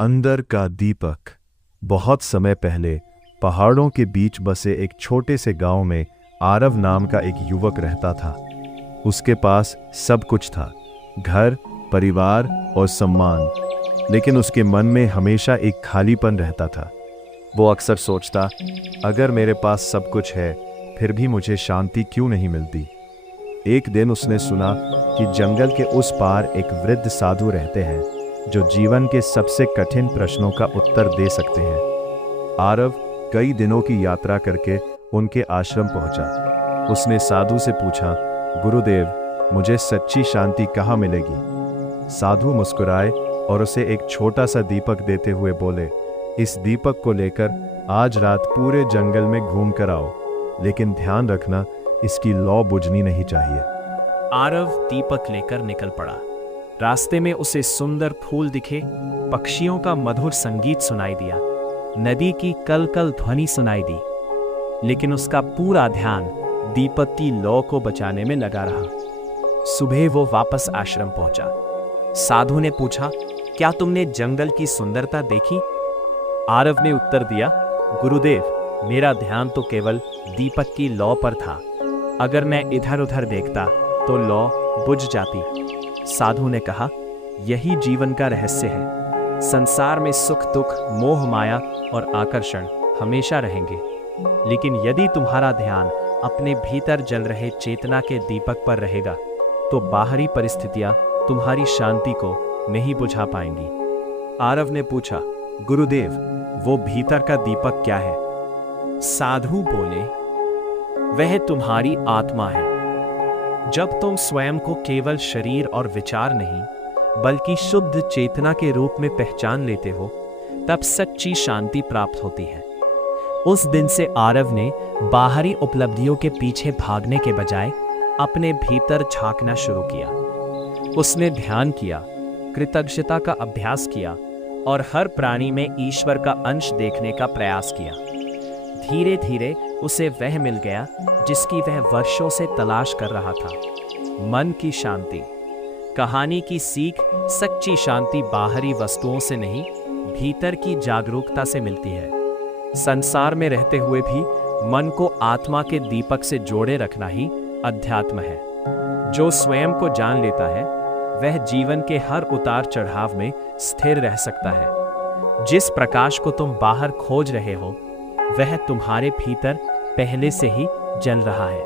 अंदर का दीपक। बहुत समय पहले पहाड़ों के बीच बसे एक छोटे से गांव में आरव नाम का एक युवक रहता था। उसके पास सब कुछ था, घर, परिवार और सम्मान, लेकिन उसके मन में हमेशा एक खालीपन रहता था। वो अक्सर सोचता, अगर मेरे पास सब कुछ है फिर भी मुझे शांति क्यों नहीं मिलती। एक दिन उसने सुना कि जंगल के उस पार एक वृद्ध साधु रहते हैं जो जीवन के सबसे कठिन प्रश्नों का उत्तर दे सकते हैं। आरव कई दिनों की यात्रा करके उनके आश्रम पहुंचा। उसने साधु से पूछा, गुरुदेव, मुझे सच्ची शांति कहाँ मिलेगी? साधु मुस्कुराए और उसे एक छोटा सा दीपक देते हुए बोले, इस दीपक को लेकर आज रात पूरे जंगल में घूम कर आओ, लेकिन ध्यान रखना इसकी लौ बुझनी नहीं चाहिए। आरव दीपक लेकर निकल पड़ा। रास्ते में उसे सुंदर फूल दिखे, पक्षियों का मधुर संगीत सुनाई दिया, नदी की कल कल ध्वनि सुनाई दी, लेकिन उसका पूरा ध्यान दीपक की लौ को बचाने में लगा रहा। सुबह वो वापस आश्रम पहुंचा। साधु ने पूछा, क्या तुमने जंगल की सुंदरता देखी? आरव ने उत्तर दिया, गुरुदेव, मेरा ध्यान तो केवल दीपक की लौ पर था। अगर मैं इधर उधर देखता तो लौ बुझ जाती। साधु ने कहा, यही जीवन का रहस्य है। संसार में सुख दुख, मोह माया और आकर्षण हमेशा रहेंगे, लेकिन यदि तुम्हारा ध्यान अपने भीतर जल रहे चेतना के दीपक पर रहेगा तो बाहरी परिस्थितियां तुम्हारी शांति को नहीं बुझा पाएंगी। आरव ने पूछा, गुरुदेव, वो भीतर का दीपक क्या है? साधु बोले, वह तुम्हारी आत्मा है। जब तुम स्वयं को केवल शरीर और विचार नहीं बल्कि शुद्ध चेतना के रूप में पहचान लेते हो, तब सच्ची शांति प्राप्त होती है। उस दिन से आरव ने बाहरी उपलब्धियों के पीछे भागने के बजाय अपने भीतर झांकना शुरू किया। उसने ध्यान किया, कृतज्ञता का अभ्यास किया और हर प्राणी में ईश्वर का अंश देखने का प्रयास किया। धीरे धीरे उसे वह मिल गया जिसकी वह वर्षों से तलाश कर रहा था, मन की शांति। कहानी की सीख, सच्ची शांति बाहरी वस्तुओं से नहीं, भीतर की जागरूकता से मिलती है। संसार में रहते हुए भी मन को आत्मा के दीपक से जोड़े रखना ही अध्यात्म है। जो स्वयं को जान लेता है वह जीवन के हर उतार चढ़ाव में स्थिर रह सकता है। जिस प्रकाश को तुम बाहर खोज रहे हो वह तुम्हारे भीतर पहले से ही जल रहा है।